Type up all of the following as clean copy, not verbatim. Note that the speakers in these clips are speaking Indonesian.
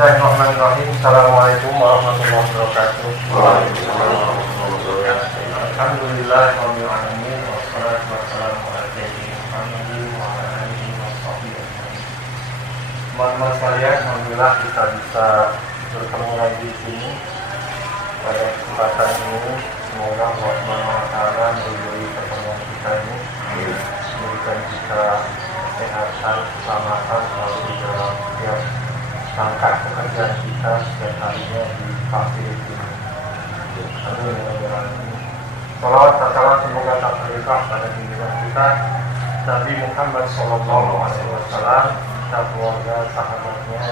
Bismillahirrahmanirrahim. Assalamualaikum warahmatullahi wabarakatuh. Alhamdulillahirabbil alamin wassalatu wassalamu ala sayyidina Muhammadin wa ala alihi washabbihi ajmain. Teman-teman sekalian, alhamdulillah kita bisa bertemu lagi di sini pada kesempatan ini. Semoga Allah Subhanahu wa taala memberi pertemuan kita ini memberikan kita kesehatan, keselamatan selalu di dalam setiap langkah pekerjaan kita setiap harinya di fasiliti ini. Amin ya rabbal alamin. Salawat dan salam semoga tak terlibat pada junjungan kita Nabi Muhammad SAW, kita keluarga, sahabatnya,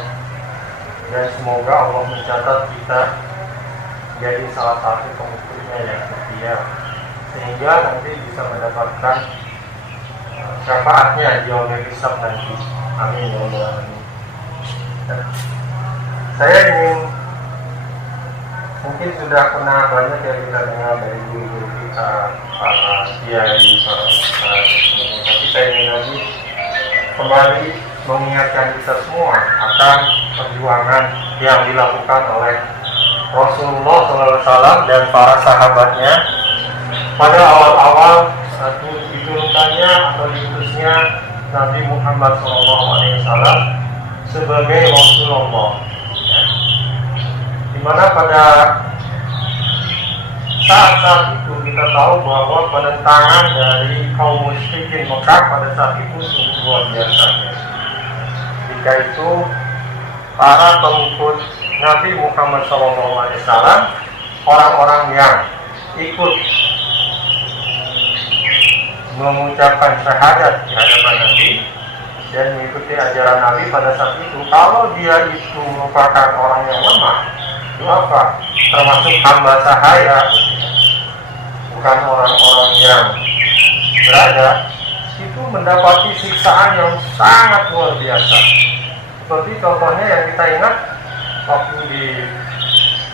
dan semoga Allah mencatat kita jadi salah satu pengikutnya yang setia sehingga nanti bisa mendapatkan syafaatnya di yaumil hisab nanti. Amin ya rabbal alamin. Saya ingin, mungkin sudah pernah banyak yang kita dengar dari guru-guru kita, para kiai, para ustaz, tapi saya ingin lagi kembali mengingatkan kita semua akan perjuangan yang dilakukan oleh Rasulullah SAW dan para sahabatnya pada awal-awal diturunkannya atau diutusnya Nabi Muhammad SAW sebagai Rasulullah, di mana pada saat-saat itu kita tahu bahwa penentangan dari kaum musyrikin Mekah pada saat itu sungguh luar biasa. Jika itu para pengikut Nabi Muhammad SAW, orang-orang yang ikut mengucapkan syahadat di hadapan Nabi dan mengikuti ajaran Nabi pada saat itu, kalau dia itu merupakan orang yang lemah, itu apa? Termasuk hamba sahaya, bukan orang-orang yang berada, itu mendapati siksaan yang sangat luar biasa. Seperti contohnya yang kita ingat waktu di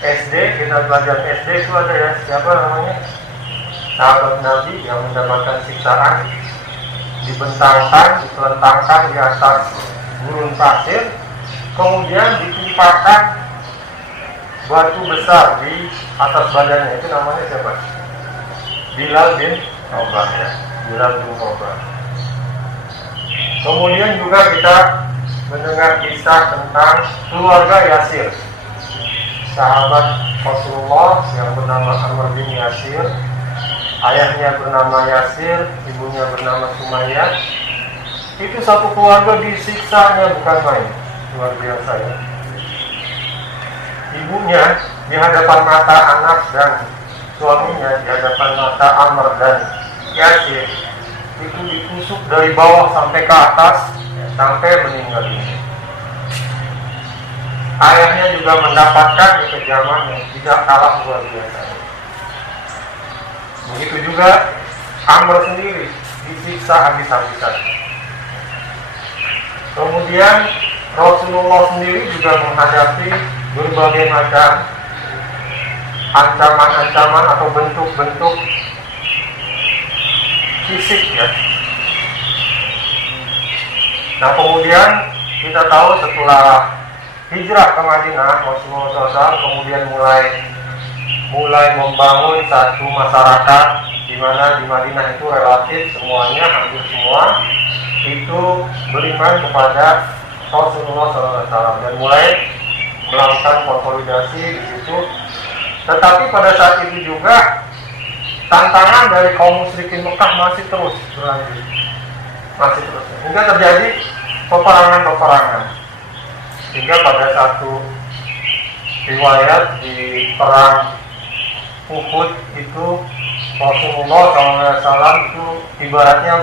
SD, kita belajar SD itu ada ya, siapa namanya? Sahabat Nabi yang mendapatkan siksaan, dibentangkan, ditelentangkan di atas gurun pasir, kemudian ditimpakan batu besar di atas badannya. Itu namanya siapa? Bilal bin Rabah ya, Bilal bin Rabah. Kemudian juga kita mendengar kisah tentang keluarga Yasir, sahabat Rasulullah yang bernama Ammar bin Yasir. Ayahnya bernama Yasir, ibunya bernama Sumayyah. Itu satu keluarga disiksanya bukan main, luar biasa ya. Ibunya di hadapan mata anak dan suaminya di hadapan mata Ammar dan Yasir itu ditusuk dari bawah sampai ke atas sampai meninggal dunia. Ayahnya juga mendapatkan kekejaman yang tidak kalah luar biasa. Begitu juga Ammar sendiri disiksa habis-habisan. Kemudian Rasulullah sendiri juga menghadapi berbagai macam ancaman-ancaman atau bentuk-bentuk fisik ya. Nah kemudian kita tahu setelah hijrah ke Madinah, Rasulullah SAW kemudian mulai membangun satu masyarakat di mana di Madinah itu relatif semuanya, hampir semua itu beriman kepada Rasulullah SAW dan mulai melakukan konsolidasi di situ. Tetapi pada saat itu juga tantangan dari kaum musyrikin Mekah masih terus berlanjut, hingga terjadi peperangan. Hingga pada satu riwayat di perang Uhud itu Rasulullah SAW itu ibaratnya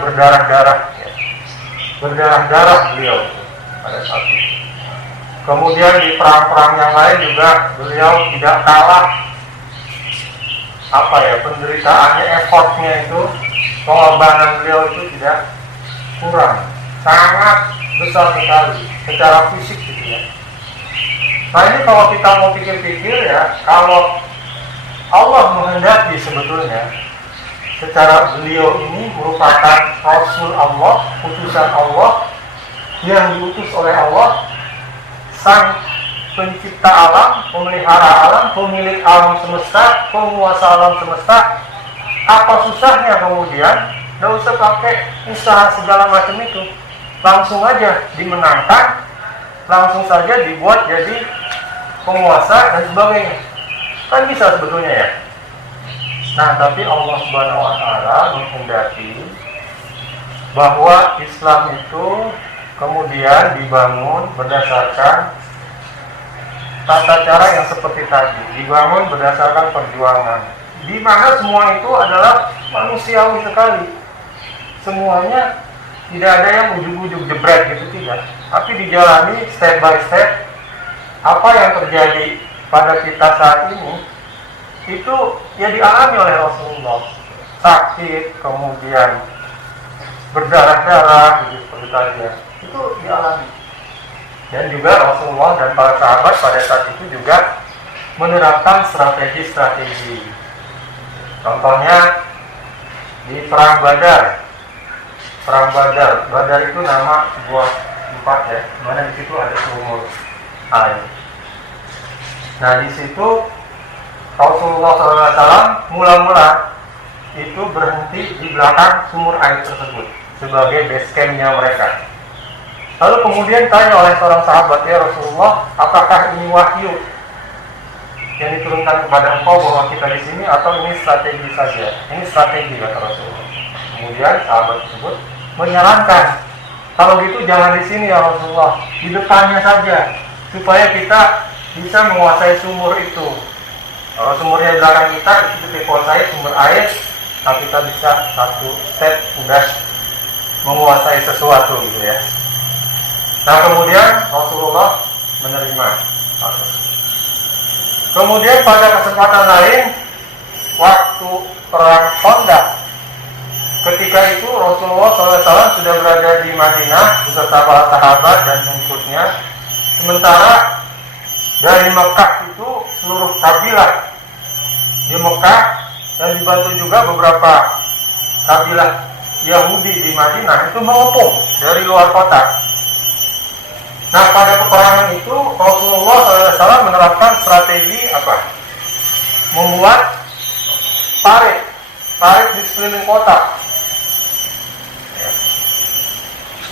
berdarah-darah beliau pada saat itu. Kemudian di perang-perang yang lain juga beliau tidak kalah penderitaannya, effortnya itu, pengorbanan beliau itu tidak kurang, sangat besar sekali secara fisik gitu ya. Nah ini kalau kita mau pikir-pikir ya, kalau Allah menghendaki sebetulnya secara beliau ini merupakan Rasul Allah, utusan Allah yang diutus oleh Allah, sang pencipta alam, pemelihara alam, pemilik alam semesta, penguasa alam semesta. Apa susahnya kemudian? Nggak usah pakai usaha segala macam itu, langsung aja dimenangkan, langsung saja dibuat jadi penguasa dan sebagainya. Kan bisa sebetulnya ya. Nah, tapi Allah Subhanahu wa Ta'ala menghendaki bahwa Islam itu kemudian dibangun berdasarkan tata cara yang seperti tadi, dibangun berdasarkan perjuangan, di mana semua itu adalah manusiawi sekali. Semuanya tidak ada yang ujug-ujug jebret gitu, tidak, tapi dijalani step by step. Apa yang terjadi pada kita saat ini itu ya dialami oleh Rasulullah, sakit, kemudian berdarah-darah gitu, seperti tadi ya, itu dialami. Dan juga Rasulullah dan para sahabat pada saat itu juga menerapkan strategi-strategi. Contohnya di perang Badar. Badar itu nama sebuah tempat ya, mana di situ ada sumur air. Nah, di situ Rasulullah SAW mula-mula itu berhenti di belakang sumur air tersebut sebagai base camp-nya mereka. Lalu kemudian tanya oleh seorang sahabat, ya Rasulullah, apakah ini wahyu yang diturunkan kepada engkau bahwa kita di sini, atau ini strategi saja? Ini strategi, kata Rasulullah. Kemudian sahabat tersebut menyarankan, kalau gitu jangan di sini ya Rasulullah, di depannya saja, supaya kita bisa menguasai sumur itu. Kalau sumurnya di belakang kita, itu dikuasai sumber air, nah kita bisa satu step udah menguasai sesuatu gitu ya. Nah, kemudian Rasulullah menerima. Kemudian pada kesempatan lain, waktu perang Khandaq, ketika itu Rasulullah SAW sudah berada di Madinah beserta para sahabat dan pengikutnya. Sementara dari Mekah itu seluruh kabilah di Mekah dan dibantu juga beberapa kabilah Yahudi di Madinah itu mengepung dari luar kota. Nah, pada peperangan itu Rasulullah SAW menerapkan strategi apa? Membuat parit di sekeliling kota.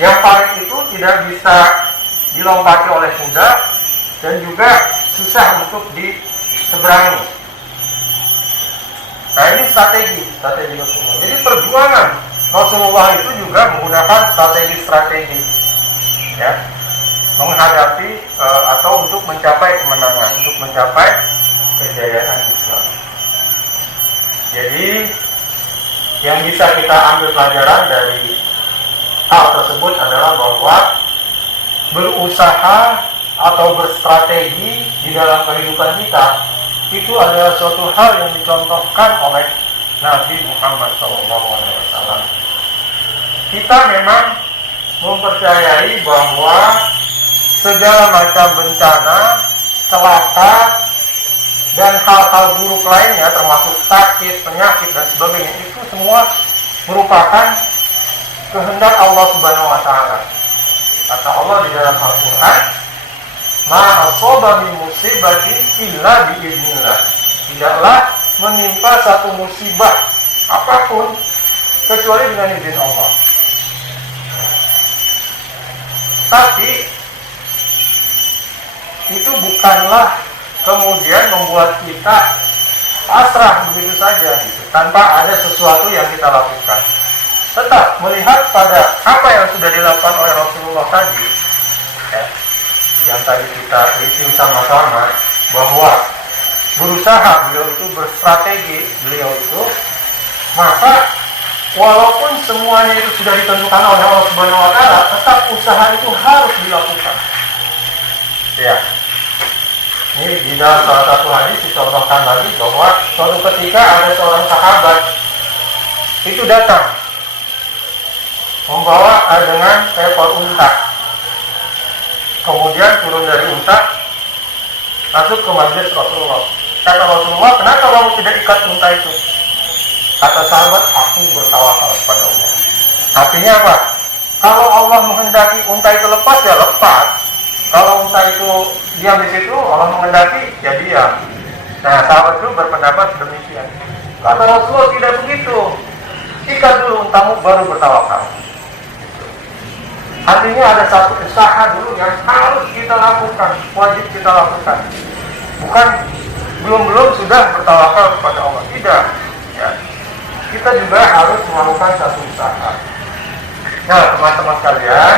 Yang parit itu tidak bisa dilompati oleh kuda dan juga susah untuk diseberangi. Nah, ini strategi Rasulullah. Jadi perjuangan Rasulullah itu juga menggunakan strategi, ya, menghadapi atau untuk mencapai kemenangan, untuk mencapai kejayaan Islam. Jadi yang bisa kita ambil pelajaran dari hal tersebut adalah bahwa berusaha atau berstrategi di dalam kehidupan kita itu adalah suatu hal yang dicontohkan oleh Nabi Muhammad SAW. Kita memang mempercayai bahwa segala macam bencana, celaka, dan hal-hal buruk lainnya termasuk sakit, penyakit, dan sebagainya itu semua merupakan kehendak Allah Subhanahu wa Ta'ala. Kata Allah di dalam Al-Quran, ma asaba min musibatin illa biiznillah. Tidaklah menimpa satu musibah apapun kecuali dengan izin Allah. Tapi itu bukanlah kemudian membuat kita pasrah begitu saja gitu, tanpa ada sesuatu yang kita lakukan. Tetap melihat pada apa yang sudah dilakukan oleh Rasulullah tadi, ya, yang tadi kita review sama-sama, bahwa berusaha beliau itu, berstrategi beliau itu, maka walaupun semuanya itu sudah ditentukan oleh Allah Subhanahu wa Ta'ala, tetap usaha itu harus dilakukan. Ya, ini di dalam salah satu hadis dicontohkan lagi bahwa suatu ketika ada seorang sahabat itu datang membawa dengan seekor unta. Kemudian turun dari unta, masuk ke majelis Rasulullah. Kata Rasulullah, kenapa kamu tidak ikat unta itu? Kata sahabat, aku bertawakal kepada Allah. Artinya apa? Kalau Allah menghendaki unta itu lepas, ya lepas. Kalau Musa itu diam di situ, Allah mengendaki, ya diam. Nah, sahabat itu berpendapat demikian. Kata Rasulullah tidak begitu. Ikat dulu untamu baru bertawakal. Artinya ada satu usaha dulu yang harus kita lakukan, wajib kita lakukan. Bukan belum sudah bertawakal kepada Allah. Tidak. Ya. Kita juga harus melakukan satu usaha. Nah, teman-teman sekalian,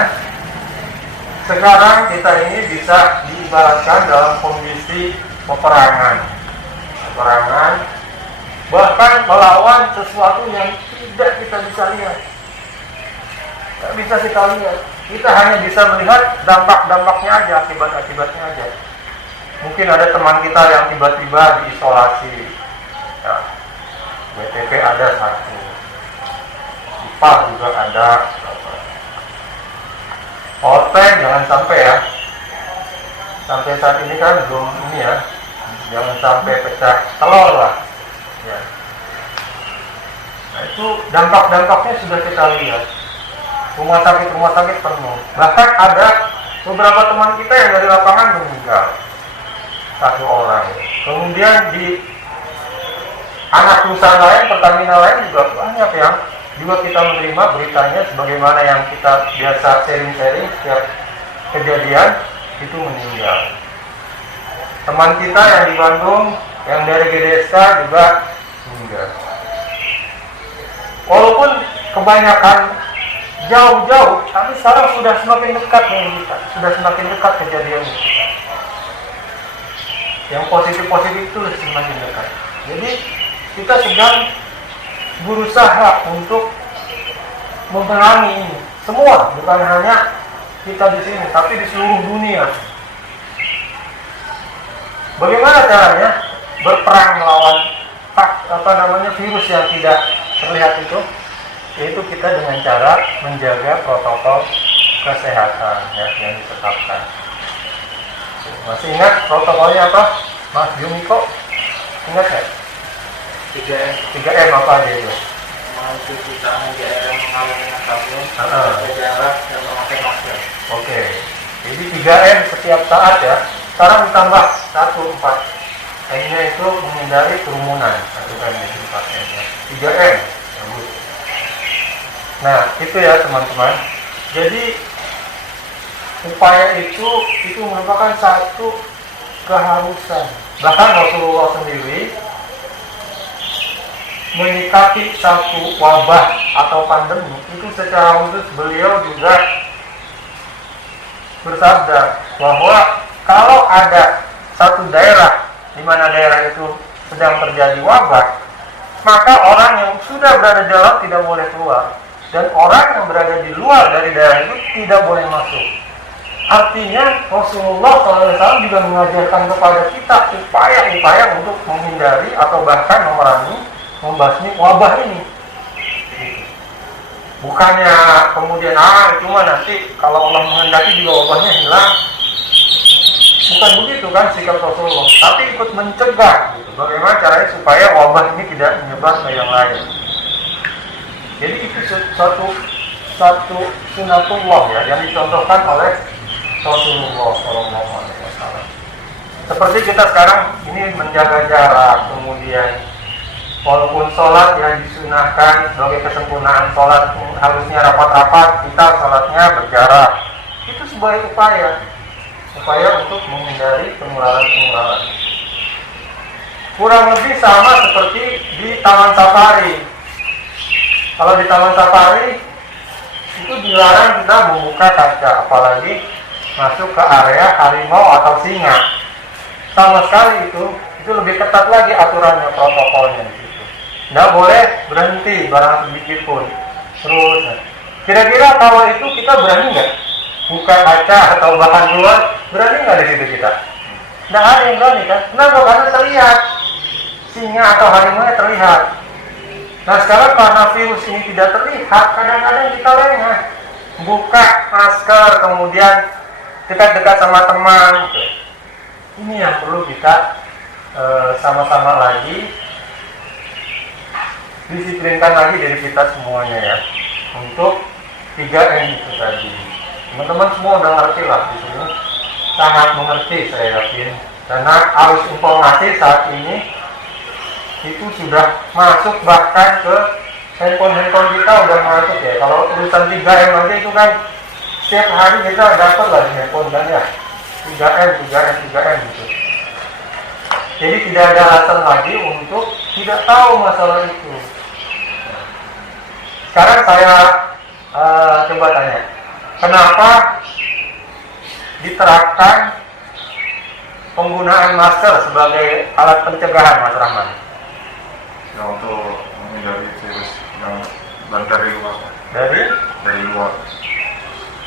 sekarang kita ini bisa diibaratkan dalam kondisi peperangan, bahkan melawan sesuatu yang tidak kita bisa lihat. Tidak bisa kita lihat. Kita hanya bisa melihat dampak-dampaknya aja, akibat-akibatnya aja. Mungkin ada teman kita yang tiba-tiba diisolasi. Ya. BTP ada satu, IPA juga ada. Powerbank jangan sampai ya. Sampai saat ini kan belum ini ya. Jangan sampai pecah telur lah. Ya. Nah, itu dampak-dampaknya sudah kita lihat. Rumah sakit penuh. Bahkan ada beberapa teman kita yang dari lapangan meninggal. Satu orang. Kemudian di anak perusahaan lain, Pertamina lain juga banyak yang juga kita menerima beritanya sebagaimana yang kita biasa sharing-sharing setiap kejadian itu meninggal. Teman kita yang di Bandung yang dari GDSK juga meninggal. Walaupun kebanyakan jauh-jauh, tapi sekarang sudah semakin dekat dengan kita, sudah semakin dekat kejadiannya. Yang positif-positif itu semakin dekat. Jadi kita sedang berusaha untuk memerangi ini. Semua, bukan hanya kita di sini, tapi di seluruh dunia. Bagaimana caranya berperang melawan virus yang tidak terlihat itu? Yaitu kita dengan cara menjaga protokol kesehatan ya, yang ditetapkan. Masih ingat protokolnya apa, Mas Jumiko? Ingat ya? 3M apa aja itu? Mencuci tangan di air yang mengalir dengan sabun, jaga jarak dan memakai masker. Oke. Jadi 3M setiap saat ya. Sekarang ditambah 4. M-nya itu menghindari kerumunan. 3M. Nah, itu ya teman-teman. Jadi upaya itu merupakan satu keharusan. Bahkan Rasulullah sendiri menyikapi satu wabah atau pandemi itu secara khusus beliau juga bersabda bahwa kalau ada satu daerah di mana daerah itu sedang terjadi wabah, maka orang yang sudah berada di dalam tidak boleh keluar dan orang yang berada di luar dari daerah itu tidak boleh masuk. Artinya Rasulullah SAW juga mengajarkan kepada kita upaya-upaya untuk menghindari atau bahkan memerangi, membasmi wabah ini. Bukannya kemudian cuma nanti kalau Allah menghendaki juga wabahnya hilang. Bukan begitu kan sikap Rasulullah, tapi ikut mencegah gitu. Bagaimana caranya supaya wabah ini tidak menyebar ke yang lain. Jadi itu satu sunatullah ya yang dicontohkan oleh Rasulullah SAW. Seperti kita sekarang ini menjaga jarak, kemudian walaupun sholat yang disunahkan sebagai kesempurnaan sholat harusnya rapat-rapat, kita sholatnya berjarak. Itu sebagai upaya untuk menghindari penularan. Kurang lebih sama seperti di Taman Safari. Kalau di Taman Safari itu dilarang kita membuka kaca, apalagi masuk ke area harimau atau singa. Sama sekali itu lebih ketat lagi aturannya, protokolnya di situ. Nggak boleh berhenti barang sedikit pun. Terus, kira-kira kalau itu kita berani nggak buka kaca atau bahkan keluar? Berani nggak di situ kita? Nggak ada yang berani kan? Kenapa? Karena terlihat singa atau harimau terlihat. Nah sekarang karena virus ini tidak terlihat, kadang-kadang kita lengah buka masker, kemudian dekat-dekat sama teman. Ini yang perlu kita sama-sama lagi disiplinkan lagi dari kita semuanya ya, untuk 3M itu tadi. Teman-teman semua udah ngerti lah di sini. sangat mengerti, saya yakin, karena arus informasi saat ini itu sudah masuk bahkan ke handphone kita, udah masuk ya. Kalau urusan 3M aja itu kan setiap hari kita dapat lah di handphone kan ya, 3M gitu. Jadi tidak ada alasan lagi untuk tidak tahu masalah itu. Sekarang saya coba tanya, kenapa diterapkan penggunaan masker sebagai alat pencegahan, Mas Rahman? Ya, untuk menghindari virus yang dari luar.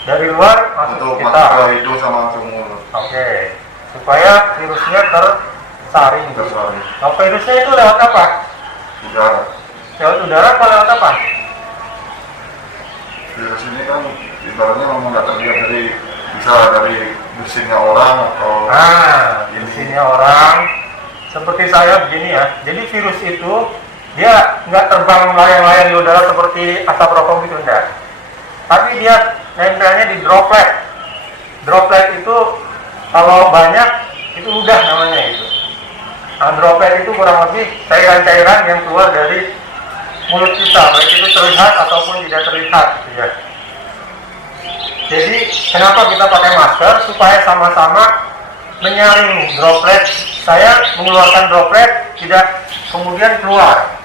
Dari luar masuk untuk kita. masuk ke hidung sama ke mulut. Oke. Supaya virusnya tersaring. Nah, virusnya itu lewat apa? Udara. Lewat udara apa lewat apa? Virus ini kan ibaratnya memang nggak terlihat bisa dari bersinnya orang atau bersinnya orang. Seperti saya begini ya. Jadi virus itu dia nggak terbang melayang-layang di udara seperti asap rokok gitu, enggak. Tapi dia nempelnya di droplet. Droplet itu kalau banyak itu udah namanya itu. Nah, droplet itu kurang lebih cairan-cairan yang keluar dari mulut kita, baik itu terlihat ataupun tidak terlihat gitu ya. Jadi kenapa kita pakai masker? Supaya sama-sama menyaring droplet. Saya mengeluarkan droplet tidak kemudian keluar,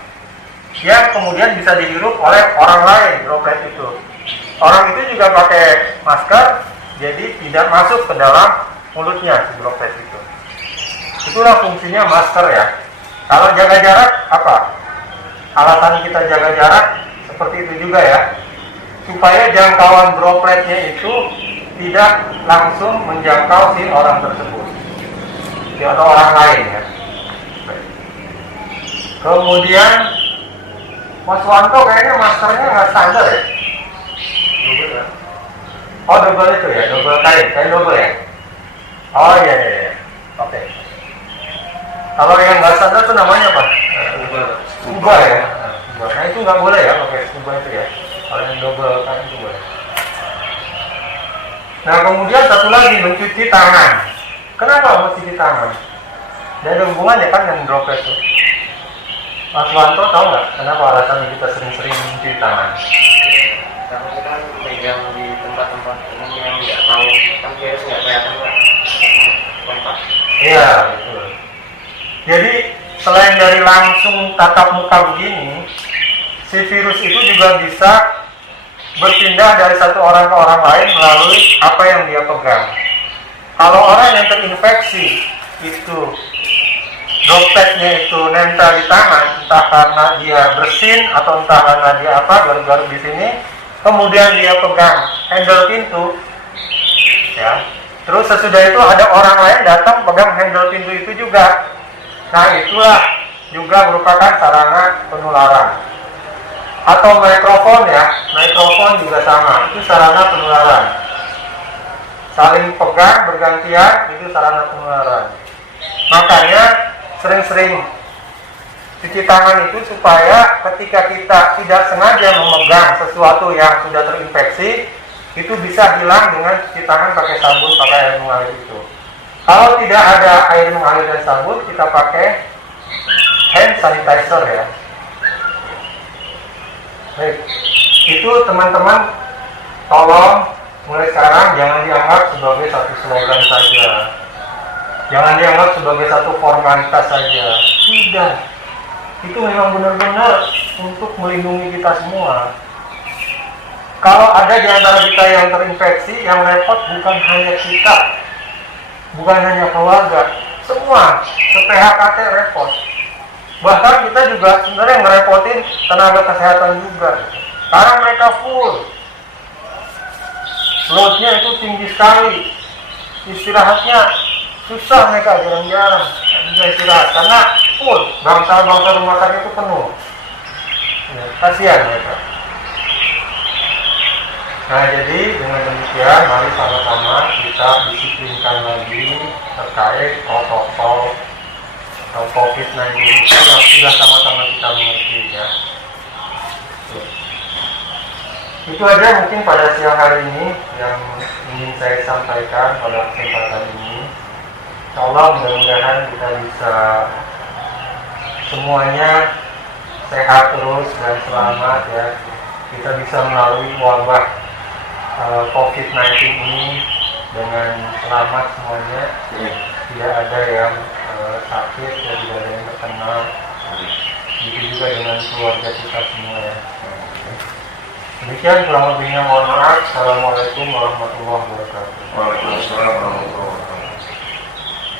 yang kemudian bisa dihirup oleh orang lain droplet itu. Orang itu juga pakai masker, jadi tidak masuk ke dalam mulutnya si droplet itu. Itulah fungsinya masker ya. Kalau jaga jarak apa? Alasan kita jaga jarak seperti itu juga ya, supaya jangkauan dropletnya itu tidak langsung menjangkau si orang tersebut atau orang lain ya. Kemudian Mas Wanto kayaknya maskernya nggak standar ya? Double ya? Oh double itu ya, double kain double ya? Oh iya. Oke. Kalau yang nggak standar itu namanya apa? Scuba ya? Nah itu nggak boleh ya pakai scuba itu ya? Kalau yang double kain itu boleh. Nah kemudian satu lagi, mencuci tangan. Kenapa mencuci tangan? Dan ada hubungannya kan dengan droplet itu. Mas Wanto tahu nggak kenapa alasan kita sering-sering mencuci tangan? Karena kita kan pegang di tempat-tempat umum yang nggak tahu, kan virus nggak kelihatan Pak. Kontak. Iya betul. Jadi selain dari langsung tatap muka begini, si virus itu juga bisa berpindah dari satu orang ke orang lain melalui apa yang dia pegang. Kalau orang yang terinfeksi itu dropletnya itu nempel di tangan, entah karena dia bersin atau entah karena dia apa, garuk-garuk di sini, kemudian dia pegang handle pintu, ya. Terus sesudah itu ada orang lain datang pegang handle pintu itu juga. Nah itulah juga merupakan sarana penularan. Atau mikrofon ya, mikrofon juga sama, itu sarana penularan. Saling pegang bergantian, itu sarana penularan. Makanya sering-sering cuci tangan itu supaya ketika kita tidak sengaja memegang sesuatu yang sudah terinfeksi, itu bisa hilang dengan cuci tangan pakai sabun, pakai air mengalir itu. Kalau tidak ada air mengalir dan sabun, kita pakai hand sanitizer ya. Baik, itu teman-teman tolong mulai sekarang jangan dianggap sebagai satu slogan saja, jangan dianggap sebagai satu formalitas saja. Tidak, itu memang benar-benar untuk melindungi kita semua. Kalau ada di antara kita yang terinfeksi, yang repot bukan hanya kita, bukan hanya keluarga, semua se-PHK repot. Bahkan kita juga sebenarnya ngerepotin tenaga kesehatan juga. Sekarang mereka full, loadnya itu tinggi sekali, istirahatnya susah, mereka jarang-jarang bisa istirahat karena full, bangsa-bangsa rumah sakit itu penuh ya, kasihan mereka. Nah jadi dengan demikian mari sama-sama kita disiplinkan lagi terkait protokol COVID-19 itu yang sudah sama-sama kita mengerti ya. Itu aja mungkin pada siang hari ini yang ingin saya sampaikan pada kesempatan ini. Insyaallah mudah-mudahan kita bisa semuanya sehat terus dan selamat ya. Kita bisa melalui wabah COVID-19 ini dengan selamat semuanya. Tidak ada yang sakit, tidak ada yang terkena. Begitu juga dengan keluarga kita semua ya. Demikian kurang lebihnya, mohon maaf. Assalamualaikum warahmatullahi wabarakatuh. Waalaikumsalam warahmatullahi wabarakatuh.